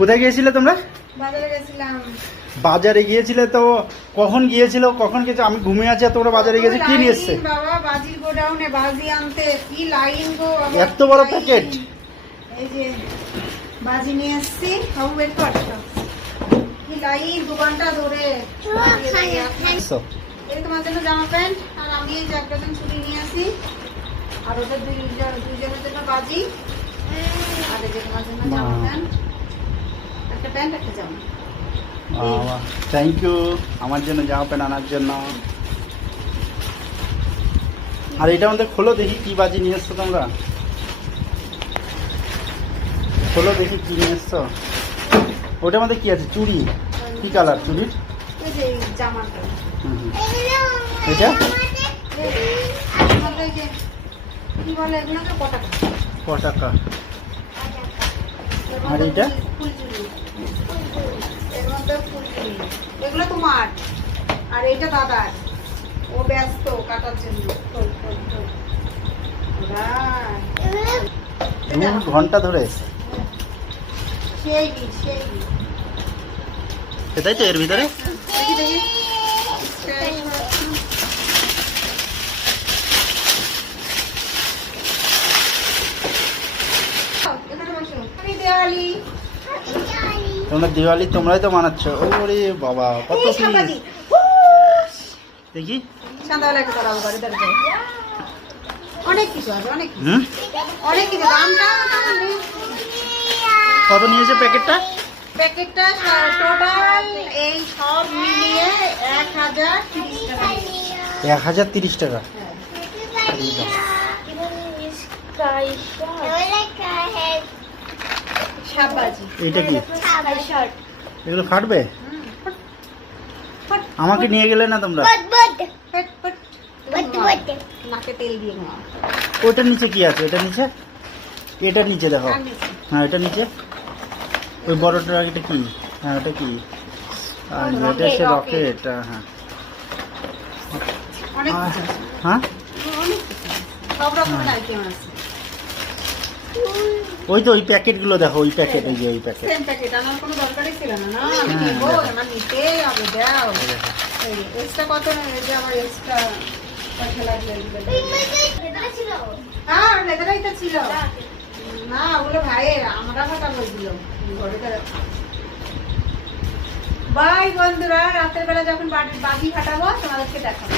কোথায় গিয়েছিলে তোমরা? বাজারে গেছিলাম। বাজারে গিয়েছিলে তো কখন গিয়েছিল? কখন গেছো? আমি ঘুমিয়ে আছি, তোমরা বাজারে গেছে কি নিয়ে এসছে? বাবা বাজির গোডাউনে বাজি আনতে কি লাইন গো। এত বড় প্যাকেট। এই যে বাজি নিয়ে এসেছি, খাবো বের কর। কি লাইন 2 ঘন্টা ধরে। এই তোমার জন্য জামা প্যান্ট, আর আমি এই একটা দিন ছুটি নিয়ে আসি, আর ওদের দুইজনের জন্য বাজি, আর এই যে তোমার জন্য জামা প্যান্ট, একটা প্যান্ট একটা জামা। থ্যাংক ইউ আমার জন্য জামা প্যান্ট আনার জন্য। আর এটা আমাদের খোলো দেখি কি বাজি নিয়ে এসছো তোমরা। খোলো দেখি কি নিয়ে এসছো। ওটার মধ্যে কি আছে? চুড়ি। কি কালার চুড়ির? এই যে জামাটা। এটা কি বলে এগুলোকে? পটাকা। পটাকা। আর এটা ফুলচুরি। এর মধ্যে ফুলচুরি। এগুলো তোমার, আর এইটা দাদার। ও ব্যস্ত কাটার জন্য। 2 ঘন্টা ধরে। সেই এটাই তো এর ভিতরে। দেখি দেখি। তোমরা দিওয়ালি তোমরাই তো মানাচ্ছ। ওরে বাবা কত পিস দেখি। সন্ধ্যাবেলা একটু করাবো ঘরে দাঁড়িয়ে। অনেক কিছু আছে, অনেক কিছু। অনেক কিছু। দামটা কত নিয়েছে প্যাকেটটা? প্যাকেটটা টোটাল এই সব মিলিয়ে 1030 টাকা। 1030 টাকা। এটা কি? এগুলো ফাটবে? আমাকে নিয়ে গেলে না তোমরা? নাকে তেল দিয়ে নাও। ওটার নিচে কি আছে? এটা নিচে, এটার নিচে দেখো। হ্যাঁ এটা নিচে। ওই বড়টা এটা কি? হ্যাঁ ওটা কি? এটা হচ্ছে রকেট। হ্যাঁ অনেক কিছু আছে। হ্যাঁ অনেক কিছু। সব রকমের আইটেম আছে। ওই তো ওই প্যাকেটগুলো দেখো। ওই প্যাকেট, এই যে ওই প্যাকেট। Same packet. আমার কোনো দরকারই ছিল না। না আমি নেবো, আমার নিতেই হবে। দাও এক্সট্রা কত? এই যে আমার এক্সট্রা পয়সা লাগবে। হ্যাঁ লেদারাই তো ছিল না, ওগুলো ভাইয়ের। আমরা ফাটাবো ওইগুলো ঘরে। বাই বন্ধুরা, রাতের বেলা যখন বাজি ফাটাবো তোমাদেরকে দেখাবো।